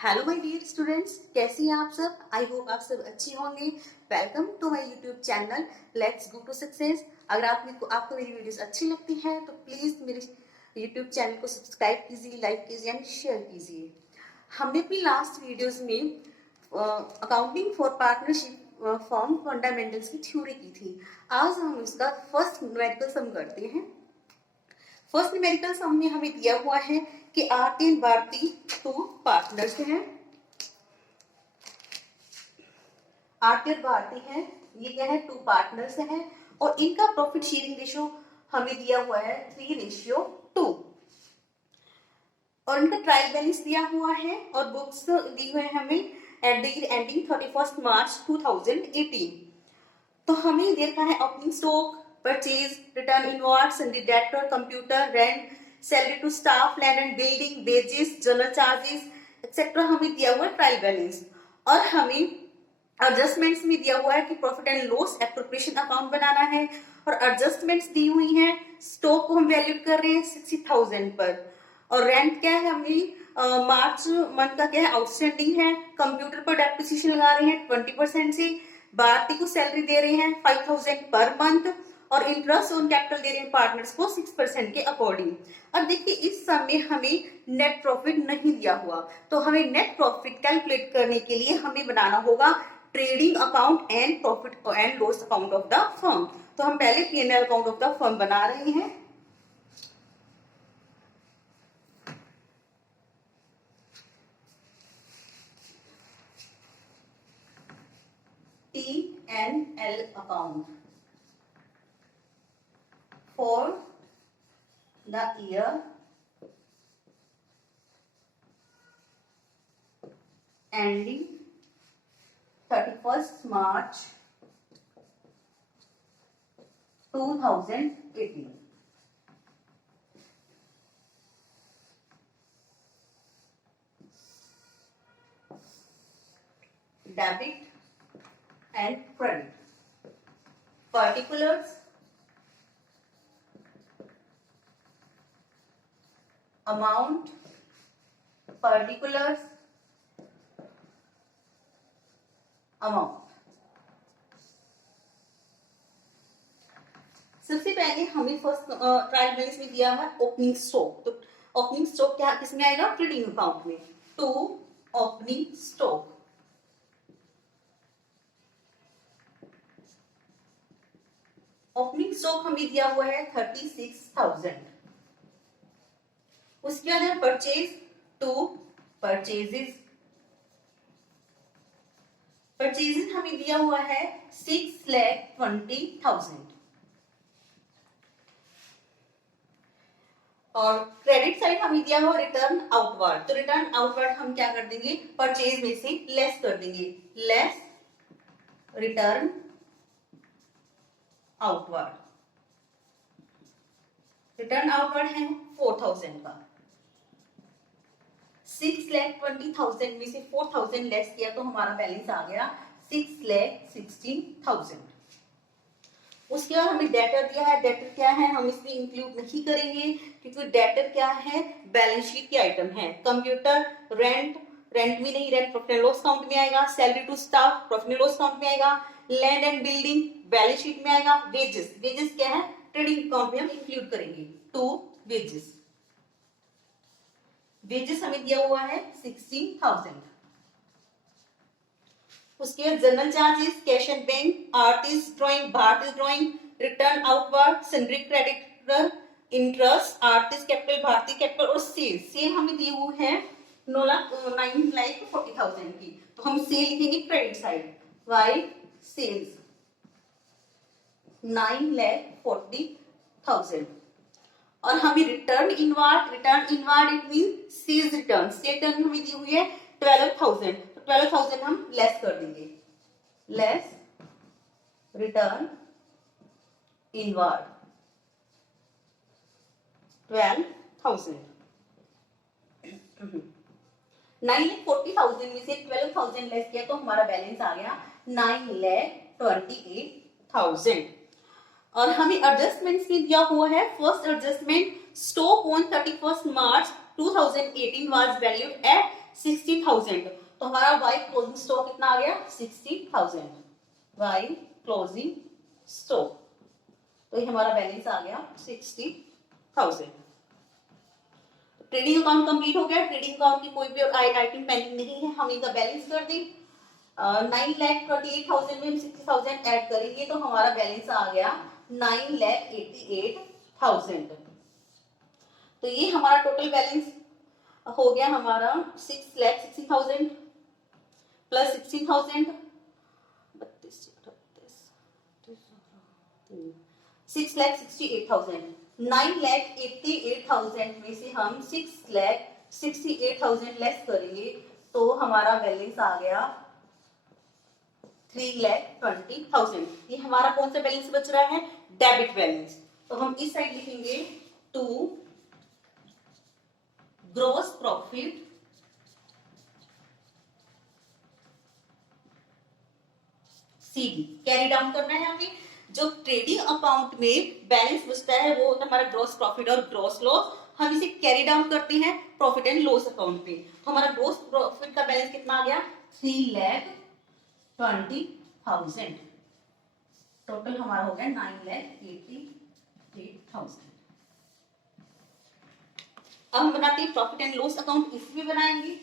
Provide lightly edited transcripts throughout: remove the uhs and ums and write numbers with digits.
Hello my dear students, कैसी हैं आप सब। आई होप आप सब अच्छे होंगे। Welcome to my YouTube channel let's go to success. अगर आपको मेरी वीडियोस अच्छी लगती हैं तो प्लीज मेरे यूट्यूब चैनल को सब्सक्राइब कीजिए, लाइक कीजिए एंड शेयर कीजिए। हमने अपनी लास्ट वीडियोस में accounting for partnership form fundamentals की थ्योरी की थी। आज हम इसका फर्स्ट न्यूमेरिकल सम करते हैं। फर्स्ट न्यूमेरिकल सम में हमें दिया हुआ है कि आरती एंड भारती टू पार्टनर्स हैं। आरती और भारती हैं, ये क्या है, टू पार्टनर्स हैं और इनका प्रॉफिट शेयरिंग रेशियो हमें दिया हुआ है 3:2 और इनका ट्रायल बैलेंस दिया हुआ है और बुक्स दी हुई है हमें at the year ending 31 March 2018। तो हमें देर का है opening stock, purchase, return inward, sundry debtor, computer, rent, salary to staff, land and building, wages, general charges etcetera हमें दिया हुआ है ट्रायल बैलेंस। और हमें एडजस्टमेंट्स में दिया हुआ है कि profit and loss appropriation account बनाना है और एडजस्टमेंट्स दी हुई हैं। स्टॉक को हम वैल्यू कर रहे हैं 60,000 पर और रेंट क्या है, हमें मार्च मंथ का क्या है, आउटस्टैंडिंग है। कंप्यूटर पर डेप्रिसिएशन लगा रहे हैं 20% से। भारती को सैलरी दे रहे हैं 5,000 पर मंथ और इंटरेस्ट ऑन कैपिटल दे रहे हैं पार्टनर्स को 6% के अकॉर्डिंग। अब देखिए इस सम में हमें नेट प्रॉफिट नहीं दिया हुआ, तो हमें नेट प्रॉफिट कैलकुलेट करने के लिए हमें बनाना होगा trading account and profit and loss account of the firm. तो हम पहले P&L account of the firm बना रहे हैं। P&L account for the year ending 31st March 2018. Debit and credit. Particulars, amount, particulars, amount. सबसे पहले हमें फर्स्ट ट्रायल बैलेंस में दिया है ओपनिंग स्टॉक। तो ओपनिंग स्टॉक क्या किसमें आएगा, ट्रेडिंग अकाउंट में। To opening stock, opening stock हमें दिया हुआ है 36,000। उसके बाद है परचेज, टू परचेजेस, परचेजेस हमें दिया हुआ है 6,20,000। और क्रेडिट साइड हमें दिया हुआ रिटर्न आउटवर्ड। तो रिटर्न आउटवर्ड हम क्या कर देंगे, परचेज में से लेस कर देंगे, less return outward. Return outward है 4,000 का। 6,20,000 में से 4,000 लेस किया तो हमारा बैलेंस आ गया 6,16,000। उसके बाद हमें डेटर दिया है। डेटर क्या है, हम इसमें इंक्लूड नहीं करेंगे क्योंकि डेटर क्या है, बैलेंस शीट की आइटम है। कंप्यूटर, रेंट, रेंट में नहीं, rent profit and loss account में आएगा। Salary to staff profit and loss account में आएगा। Land and building balance sheet में आएगा। वेजेस, वेजेस क्या है, ट्रेडिंग अकाउंट में हम इंक्लूड करेंगे। टू वेजेस, वेजेस हमें दिया हुआ है 16,000। उसके बाद general charges, cash and bank, artist drawing, Bhartiya drawing, return outward, sundry creditor, interest, artist capital, Bhartiya capital और सेल। सेल हमें दिए हुए हैं 9,40,000 की, तो हम सेल लिखेंगे क्रेडिट साइड, वाई सेल्स 9,40,000। और हमें return inward, return inward it mean sales return, sale return हमें दी हुई है 12,000। 12,000 हम लेस कर देंगे, लेस रिटर्न इनवर्ड 12,000। 9,40,000 में से 12,000 लेस किया तो हमारा बैलेंस आ गया 9,28,000। और हमें एडजस्टमेंट्स में दिया हुआ है। First adjustment, stock on 31st March 2018 was valued at 60,000, तो हमारा वाई क्लोजिंग स्टॉक कितना आ गया 60,000, वाई क्लोजिंग स्टॉक, तो ये हमारा बैलेंस आ गया 60,000। ट्रेडिंग अकाउंट कंप्लीट हो गया। ट्रेडिंग अकाउंट की कोई भी आइटम पेंडिंग नहीं है, हम इनका बैलेंस कर दें। 9,28,000 में हम 60,000 ऐड करेंगे तो हमारा बैलेंस आ गया 9,88,000। तो ये हमारा टोटल बैलेंस हो गया हमारा 6,60,000 प्लस 16,000, 6,68,000। 9,88,000 में से हम 6,68,000 लेस करेंगे तो हमारा बैलेंस आ गया 3,20,000। ये हमारा कौन सा बैलेंस बच रहा है, डेबिट बैलेंस। तो हम इस साइड लिखेंगे to gross profit CD carry down करना है हमें। जो ट्रेडिंग अकाउंट में बैलेंस बचता है वो होता है हमारा ग्रॉस प्रॉफिट और ग्रॉस लॉस, हम इसे कैरी डाउन करते हैं प्रॉफिट एंड लॉस अकाउंट पे। तो हमारा ग्रॉस प्रॉफिट का बैलेंस कितना आ गया 3,20,000, टोटल हमारा हो गया 9,88,000। अब हम बनाते हैं प्रॉफिट एंड लॉस अकाउंट, इसमें बनाएंगे।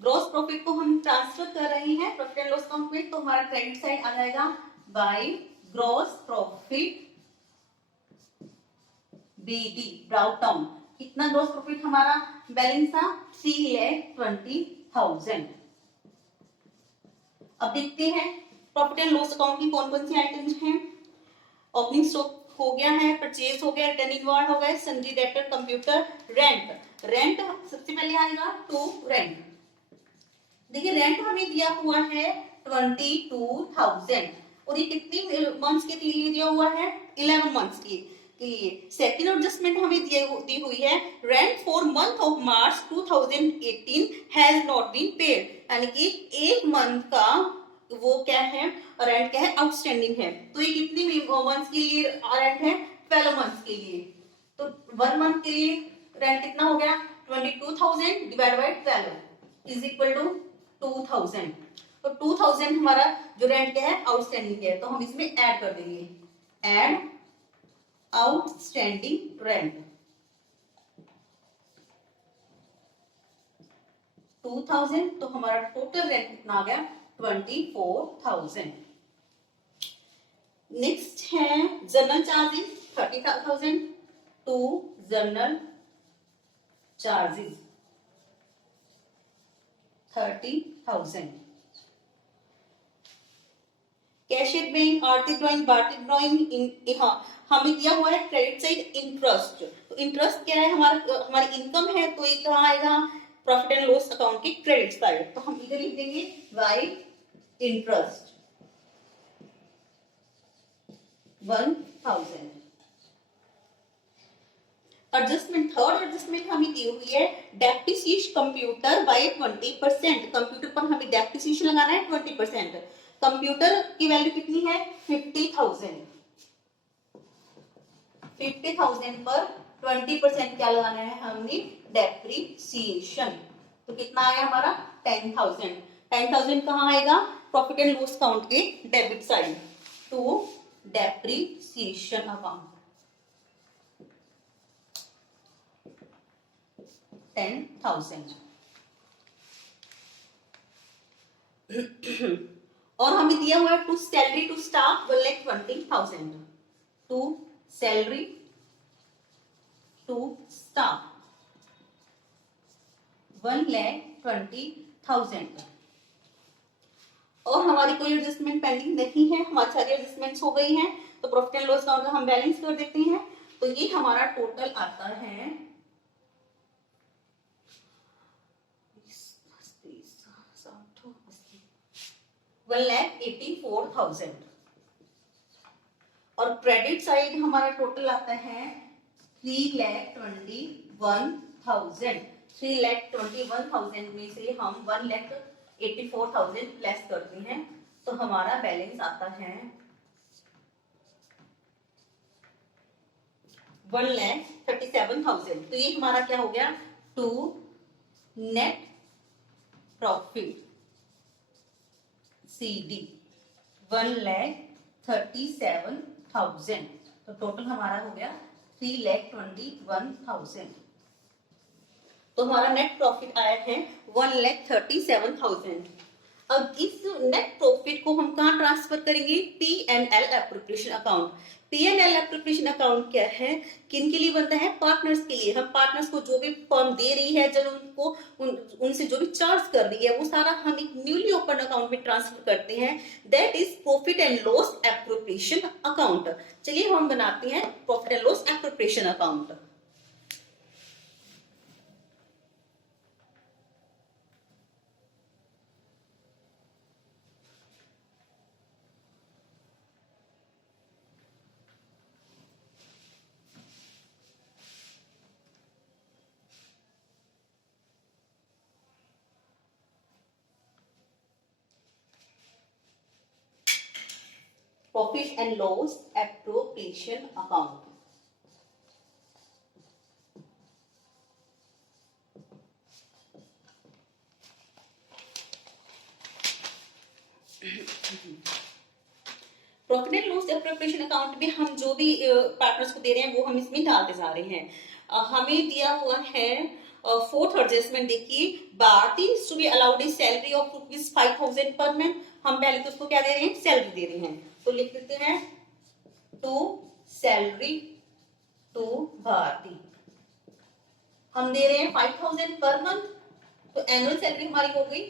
ग्रॉस प्रॉफिट को हम ट्रांसफर कर रहे हैं प्रॉफिट एंड लॉस अकाउंट में, तो हमारा क्रेडिट साइड आ जाएगा by gross profit BD brought down. कितना ग्रॉस प्रॉफिट हमारा बैलेंस था 3,20,000। अब देखते हैं प्रॉफिट एंड लॉस अकाउंट की कौन कौन सी आइटम्स हैं। ओपनिंग स्टॉक हो गया है, परचेज हो गया, रिटर्न इनवॉर्ड हो गया, sundry debtor, computer, rent. Rent सबसे पहले आएगा टू रेंट। देखिए रेंट हमें दिया हुआ है 22,000 और ये कितनी मंथ्स के लिए दिया हुआ है 11 मंथ्स के लिए। सेकंड एडजस्टमेंट हमें दी हुई है rent for month of March 2018 has not been paid, यानी कि एक मंथ का वो क्या है रेंट क्या है आउटस्टैंडिंग है। तो ये कितनी मंथ्स के लिए रेंट है 12 मंथ्स के लिए। तो 1 मंथ के लिए रेंट कितना हो गया 22,000 divide by 12 is equal to 2,000। तो 2,000 हमारा जो रेंट क्या है आउटस्टैंडिंग है, तो हम इसमें ऐड कर देंगे, ऐड आउटस्टैंडिंग रेंट 2,000, तो हमारा टोटल रेंट कितना आ गया 24,000। नेक्स्ट है general charges 30,000 to general charges 30,000। Cash at bank, Aarti drawing, Bharti drawing, हाँ हमें दिया हुआ है क्रेडिट साइड इंटरेस्ट। तो इंटरेस्ट क्या है हमारी इनकम है, तो ये कहाँ आएगा प्रॉफिट एंड लॉस अकाउंट के क्रेडिट साइड। तो हम इधर लिख देंगे by interest 1,000। Adjustment third adjustment हमें दी हुई है डेप्रिसिएशन कंप्यूटर बाय 20%। कंप्यूटर पर हमें डेप्रिसिएशन लगाना है 20%। कंप्यूटर की वैल्यू कितनी है 50,000। 50,000 पर 20% क्या लगाना है हमने डेप्रिसिएशन, तो कितना आया हमारा 10,000। 10,000 कहाँ आएगा प्रॉफिट एंड लॉस अकाउंट के debit side to depreciation account 10,000। और हमें दिया हुआ है to salary to staff 1,20,000 to salary to staff 1,20,000। और हमारी कोई एडजस्टमेंट पेंडिंग नहीं है, हमारी सारी एडजस्टमेंट्स हो गई हैं। तो प्रॉफिट एंड लॉस अकाउंट का हम बैलेंस कर देते हैं। तो ये हमारा टोटल आता है 1,84,000 और क्रेडिट साइड हमारा टोटल आता है 3,21,000। 3,21,000 में से हम 1,84,000 लेस करते हैं तो हमारा बैलेंस आता है 1,37,000। तो ये हमारा क्या हो गया, टू नेट प्रॉफिट CD 1,37,000। तो टोटल हमारा हो गया 3,21,000। तो हमारा नेट प्रॉफिट आया है 1,37,000। अब इस नेट प्रॉफिट को हम कहाँ ट्रांसफर करेंगे, P&L appropriation account. P&L appropriation account क्या है, किन के लिए बनता है, पार्टनर्स के लिए। हम पार्टनर्स को जो भी फर्म दे रही है, जब उनको उनसे जो भी चार्ज कर रही है, वो सारा हम एक न्यूली ओपन अकाउंट में ट्रांसफर करते हैं। That is profit and loss appropriation account. चलिए हम बनाते हैं profit and loss appropriation account. Profit and loss appropriation account। Profit and loss appropriation account में हम जो भी पार्टनर्स को दे रहे हैं वो हम इसमें डालते जा रहे हैं। हमें दिया हुआ है फोर्थ एडजस्टमेंट। देखिए, Bharti to be allowed a salary of ₹5,000 per month. हम पहले तो उसको क्या दे रहे हैं, सैलरी दे रहे हैं। तो लिख देते हैं टू सैलरी टू भारती। हम दे रहे हैं 5,000 पर मंथ, तो एनुअल सैलरी हमारी हो गई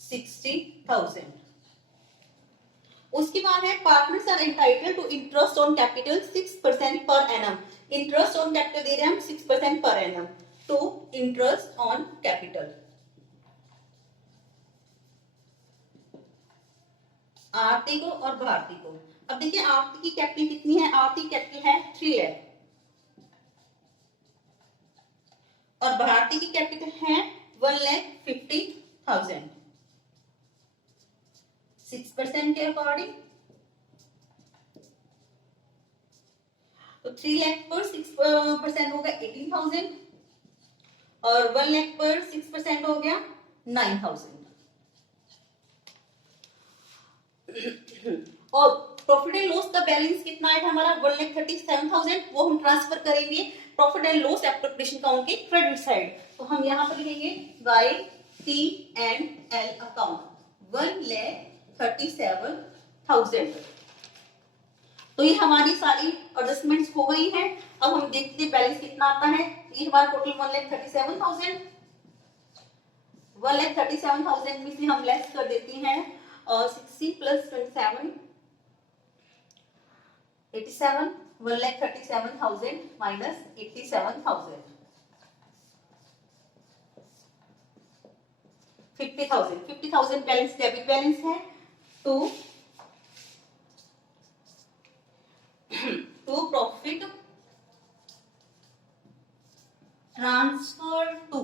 60,000। उसके बाद है partners are entitled to interest on capital 6% per annum. Interest on capital दे रहे हैं हम 6% पर एनम। तो इंटरेस्ट ऑन कैपिटल आरती को और भारती को। अब देखिए आरती की कैपिटल कितनी है, आरती कैपिटल है 3 लाख और भारती की कैपिटल है 1,50,000। 6% के अकॉर्डिंग तो 3 लाख पर 6% होगा 18,000 और 1 लाख पर 6% हो गया 9,000। और प्रॉफिट एंड लॉस का बैलेंस कितना है हमारा 1,37,000। वो हम ट्रांसफर करेंगे profit and loss appropriation account के क्रेडिट साइड। तो हम यहाँ पर लिखेंगे बाय P&L अकाउंट 1,37,000। तो ये हमारी सारी एडजस्टमेंट्स हो गई हैं। अब हम देखते हैं बैलेंस कितना आता है। ये हमारा टोटल 1,37,000। 1,37,000 में से हम लेस कर देते हैं 60 plus 27 87। 1,37,000 minus 87,000 50,000। 50,000 balance debit balance है टू प्रॉफिट ट्रांसफर टू।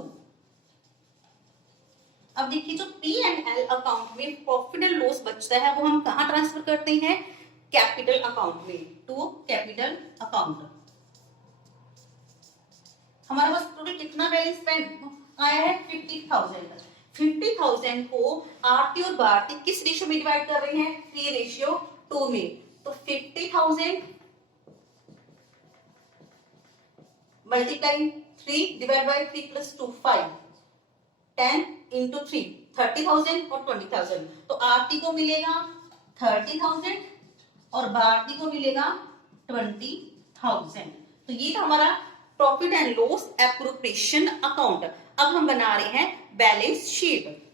अब देखिए जो P&L अकाउंट में प्रॉफिट एंड लॉस बचता है वो हम कहां ट्रांसफर करते हैं, कैपिटल अकाउंट में, टू कैपिटल अकाउंट। हमारे पास टोटल कितना बैलेंस आया है 50,000। 50,000 को आरती और भारती किस रेशियो में डिवाइड कर रहे हैं, 3:2 में। तो 50,000 multiply 3 divide by 3 plus 2 5 10 into 3 30,000 और 20,000। तो आरती को मिलेगा 30,000 और भारती को मिलेगा 20,000। तो ये था हमारा profit and loss appropriation account. अब हम बना रहे हैं balance sheet.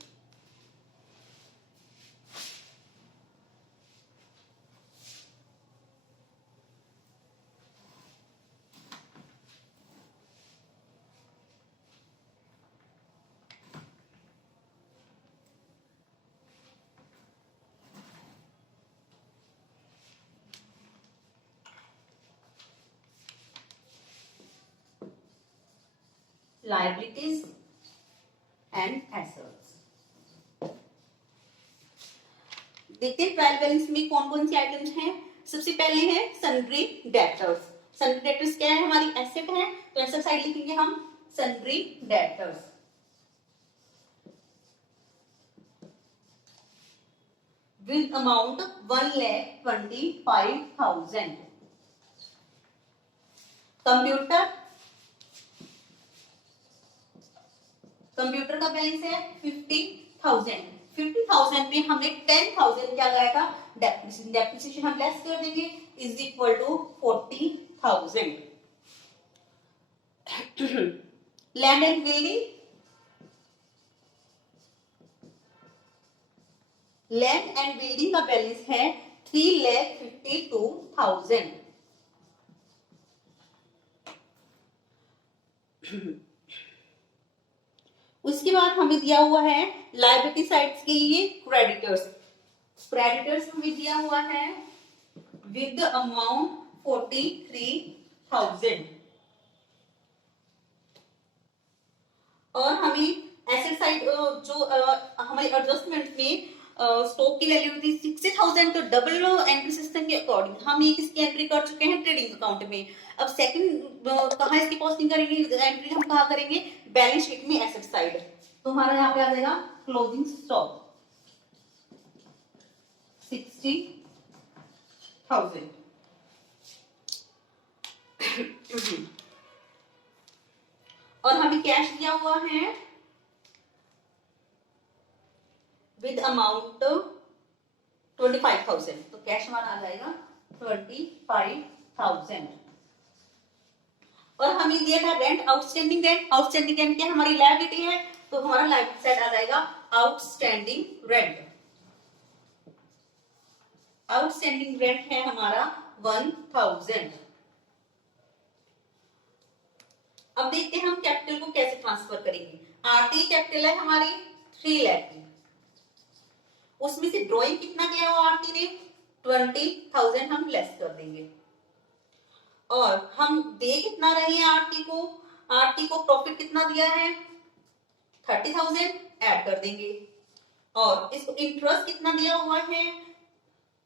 liabilities and assets. देखते हैं ट्रायल बैलेंस में कौन कौन सी आइटम्स हैं। सबसे पहले है सन्ड्री डेटर्स। सन्ड्री डेटर्स क्या है, हमारी एसेट है, तो एसेट साइड लिखेंगे हम sundry debtors. With amount 1,25,000। Computer का बैलेंस है 50,000। 50,000 में हमने 10,000 क्या लगाया था, डेप्रिसिएशन। डेप्रिसिएशन हम लेस कर देंगे, is equal to 40,000। Land and building, land and building का बैलेंस है 3,52,000। उसके बाद हमें दिया हुआ है लायबिलिटी साइड्स के लिए क्रेडिटर्स। क्रेडिटर्स हमें दिया हुआ है विद अमाउंट 43,000। और हमें एसेट साइड जो हमारे एडजस्टमेंट में स्टॉक की वैल्यू थी 60,000, तो डबल एंट्री सिस्टम के अकॉर्डिंग हम ये किसकी एंट्री कर चुके हैं, ट्रेडिंग अकाउंट में। अब सेकंड कहाँ इसकी पोस्टिंग करेंगे, एंट्री हम कहाँ करेंगे, बैलेंस शीट में एसेट साइड। तो हमारा यहाँ पे आ जाएगा क्लोजिंग स्टॉक 60,000। और हमें कैश दिया हुआ है विद अमाउंट 25,000, तो कैश हमारा आ जाएगा 25,000। और हमें दिया था rent, outstanding rent. Outstanding rent क्या हमारी लायबिलिटी है, तो हमारा लायबिलिटी साइड आ जाएगा आउटस्टैंडिंग रेंट। आउटस्टैंडिंग रेंट है हमारा 1,000। अब देखते हैं हम कैपिटल को कैसे ट्रांसफर करेंगे। आरटी कैपिटल है हमारी 3 लाख की, उसमें से ड्रॉइंग कितना किया हुआ आरती ने, 20,000 हम लेस कर देंगे। और हम दे कितना रहे हैं आरती को, आरती को प्रॉफिट कितना दिया है 30,000 ऐड कर देंगे। और इसको इंटरेस्ट कितना दिया हुआ है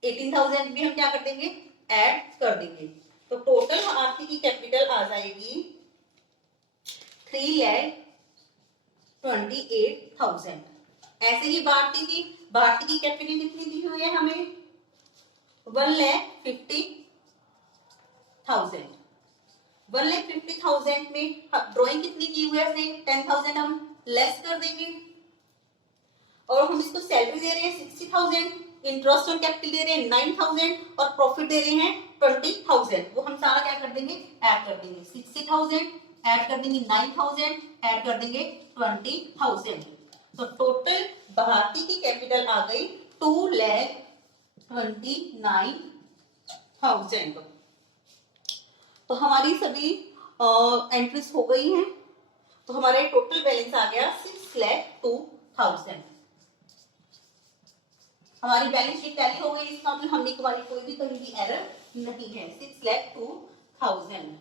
18,000 भी हम क्या कर देंगे, ऐड कर देंगे। तो टोटल आरती की कैपिटल आ जाएगी 3,28,000। ऐसे ही भारती की कैपिटल कितनी दी हुई है हमें 1,50,000। 1,50,000 में ड्राइंग कितनी की हुई है, 10,000 हम लेस कर देंगे। और हम इसको सैलरी दे रहे हैं 60,000, इंटरेस्ट ऑन कैपिटल दे रहे हैं 9,000 और प्रॉफिट दे रहे हैं 20,000। वो हम सारा क्या कर देंगे, ऐड कर देंगे। 60,000 ऐड कर देंगे 9,000 ऐड कर देंगे 20,000। तो टोटल भारती की कैपिटल आ गई 2,29,000। तो हमारी सभी एंट्रीज हो गई हैं। तो हमारा टोटल बैलेंस आ गया 6,02,000। हमारी बैलेंस शीट टैली हो गई, इसका मतलब हमने हमारी कोई भी कहीं भी एरर नहीं है। 6,02,000।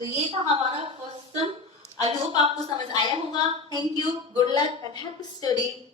तो ये था हमारा फर्स्ट सम। आई होप आपको समझ आया होगा। Thank you, good luck and happy study.